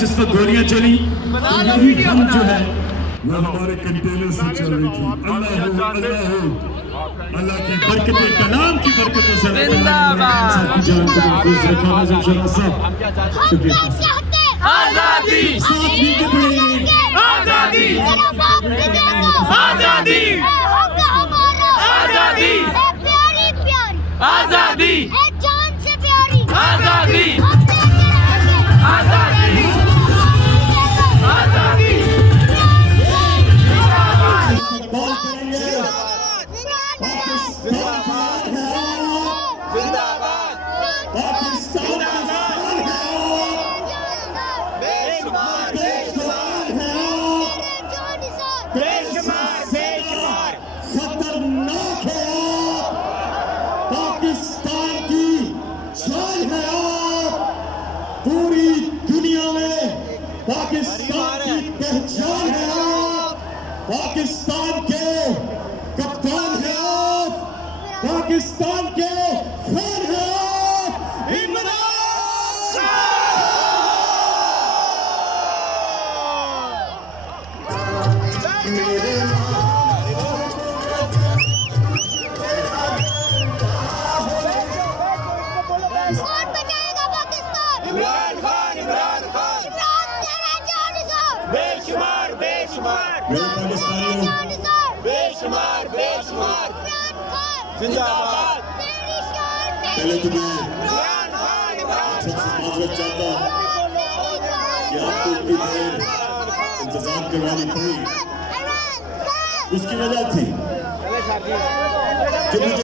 जिस पर गोलियां चली यही हम जो है वो हमारे कंटेनर से चल रही थी। अल्लाह की बरकतें, कलाम की बरकतों से शुक्रिया। आजादी साथ मिलके पढ़ेंगे आजादी आजादी आजादी प्यारी प्यारी आजादी जान से प्यारी आजादी आजादी आजादी इस्तेमाल करेंगे जिंदाबाद पाकिस्तान बेशुमार बेशुमार बेशुमार खतरनाक है आप, पाकिस्तान की शान है आप, पूरी दुनिया में पाकिस्तान की पहचान है आप, पाकिस्तान के कप्तान है आप, पाकिस्तान के खान है आप, इमरान। कौन बचाएगा पाकिस्तान? इमरान खान इमरान खान इमरान तेरा जान सर बेशुमार बेशुमार मेरे पाकिस्तानियों, जान सर बेशुमार बेशुमार इमरान खान जिंदाबाद तेरी शान पहले तो मैं इमरान खान इमरान सबसे माजरत चाहता हूं कि आपको इतनी देर इंतजार करवानी पड़ी। उसकी वजह थी कि मुझे